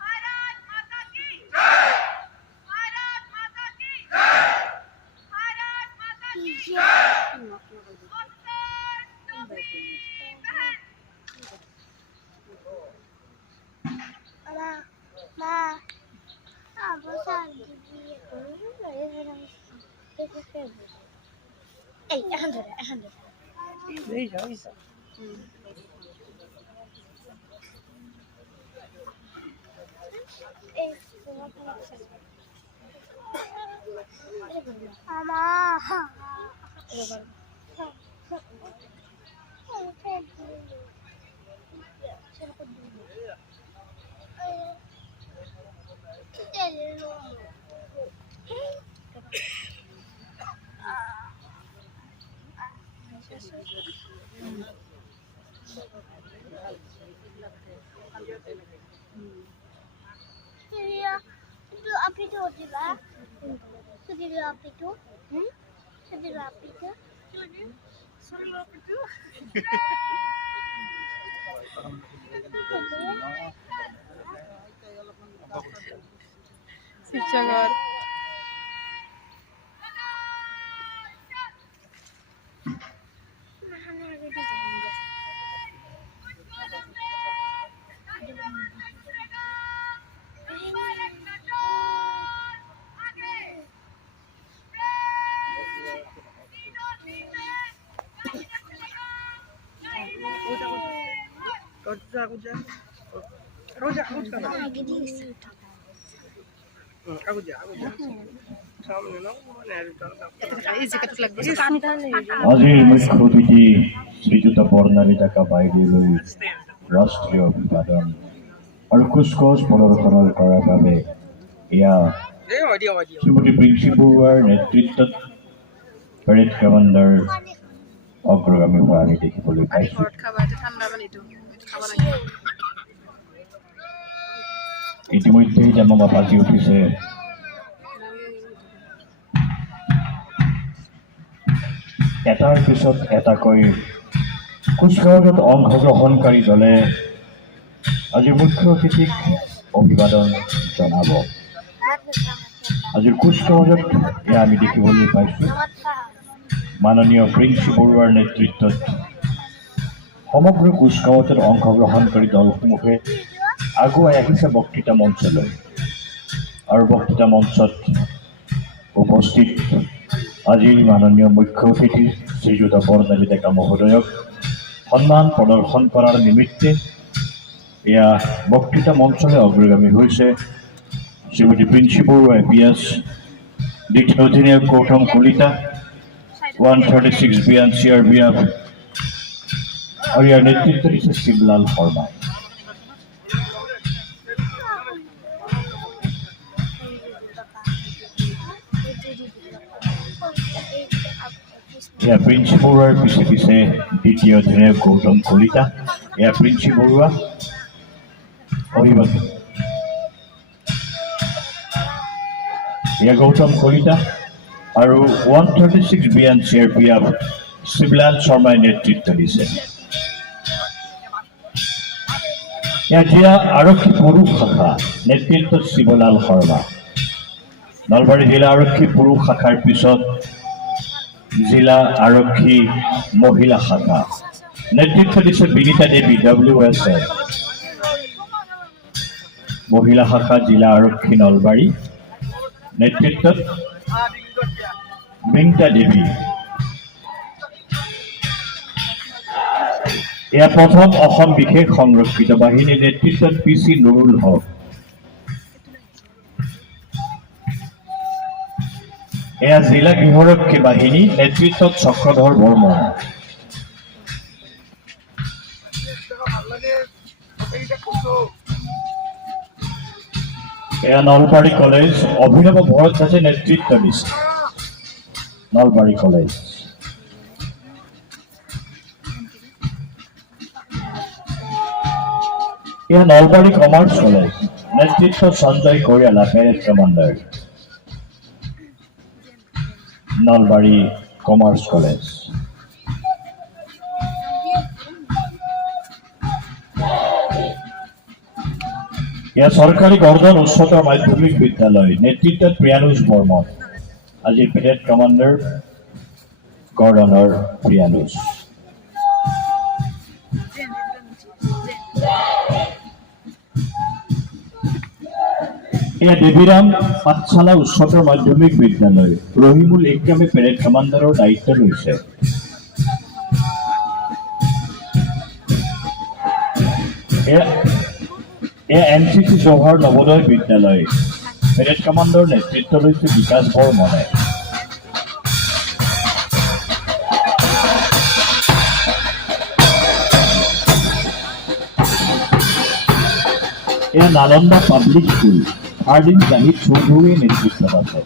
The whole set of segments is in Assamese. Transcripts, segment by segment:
भारत माता की जय। भारत माता की जय। भारत माता की जय। उत्तर टोपी पहन। Ma, apa দিদি এই এখন ধরে এই যাও এই যাও আমা itu api itu diba? Itu diba api itu? Itu diba api itu? Sivasagar aku ja সামনে নাও মানে এই জায়গাটা লাগবে আজিৰ মুখ্য অতিথি শ্ৰীযুত বৰ্ণালী ডেকা বাইদেউলৈ ৰাষ্ট্ৰীয় অভিবাদন আৰু কুচকাৱাজ প্ৰদৰ্শনৰ কৰাৰ বাবে এয়া শ্ৰীমতী প্ৰিন্সি বৰুৱাৰ নেতৃত্বত পেৰেড কমাণ্ডাৰ অগ্ৰগামী হোৱা আমি দেখিবলৈ পাইছোঁ। ইতিমধ্যে জানমা বাজি উঠিছে। এটাৰ পিছত এটাকৈ কুচকাৱাজত অংশগ্ৰহণকাৰী দলে আজিৰ মুখ্য অতিথিক অভিবাদন জনাব। আজিৰ কুচকাৱাজত এয়া আমি দেখিবলৈ পাইছোঁ মাননীয় প্ৰিন্সি বৰুৱাৰ নেতৃত্বত সমগ্ৰ কুচকাৱাজত অংশগ্ৰহণকাৰী দলসমূহে আগুৱাই আহিছে বক্তৃতা মঞ্চলৈ আৰু বক্তৃতা মঞ্চত উপস্থিত আজিৰ মাননীয় মুখ্য অতিথি শ্ৰীযুত বৰ্ণালী ডেকা মহোদয়ক সন্মান প্ৰদৰ্শন কৰাৰ নিমিত্তে এয়া বক্তৃতা মঞ্চলৈ অগ্ৰগামী হৈছে শ্ৰীমতী প্ৰিন্সি বৰুৱা এপিএছ, দ্বিতীয় অধিনায়ক গৌতম কলিতা, 136 বিয়ান CRPF আৰু ইয়াৰ নেতৃত্ব দিছে শিৱলাল শৰ্মা। এয়া প্ৰিন্সি বৰুৱাৰ পিছে পিছে দ্বিতীয় অধিনায়ক গৌতম কলিতা, এয়া প্ৰিন্সি বৰুৱা অভিবাদন। এয়া গৌতম কলিতা আৰু 136 বিয়ান CRPF শিৱলাল শৰ্মাই নেতৃত্ব দিছে। এয়া জিলা আৰক্ষী পুৰুষ শাখা নেতৃত্বত শিৱলাল শৰ্মা। নলবাৰী জিলা আৰক্ষী পুৰুষ শাখাৰ পিছত জিলা আৰক্ষী মহিলা শাখা নেতৃত্ব দিছে বিনীতা দেৱী WSF। মহিলা শাখা জিলা আৰক্ষী নলবাৰী নেতৃত্বত বিনীতা দেৱী। এয়া প্ৰথম অসম বিশেষ সংৰক্ষিত বাহিনী নেতৃত্বত PC নুৰুল হক। এয়া জিলা গৃহৰক্ষী বাহিনী নেতৃত্বত চক্ৰধৰ বৰ্মন। এয়া নলবাৰী কলেজ অভিনৱ ভৰদ্বাজে নেতৃত্ব দিছে। নলবাৰী কলেজ এয়া নলবাৰী কমাৰ্চ কলেজ নেতৃত্ব সঞ্জয় কৰিয়ালা parade commander. Nalbari commerce college এয়া চৰকাৰী গৰ্জন উচ্চতৰ মাধ্যমিক বিদ্যালয় নেতৃত্বত প্ৰিয়ানুজ বৰ্মন আজি পেৰেড কমাণ্ডাৰ গৰ্ডনৰ প্ৰিয়ানুজ এয়া দেৱীৰাম পাঠশালা উচ্চতৰ মাধ্যমিক বিদ্যালয় ৰহিমুল ইকৰামে পেৰেড কমাণ্ডাৰৰ দায়িত্ব লৈছে এয়া এনচিচি জৱাহৰ নৱোদয় বিদ্যালয় পেৰেড কমাণ্ডাৰৰ নেতৃত্ব লৈছে বিকাশ বৰ্মনে এয়া নালন্দা পাব্লিক স্কুল ফাৰ্দিন জাহিদ চৌধুৰীৰ নেতৃত্বত আছে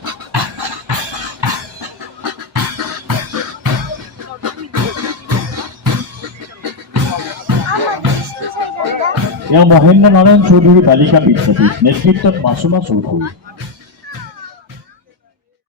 এয়া মহেন্দ্ৰ নাৰায়ণ চৌধুৰী বালিকা বিদ্যাপীঠ নেতৃত্বত মাছুমা চৌধুৰী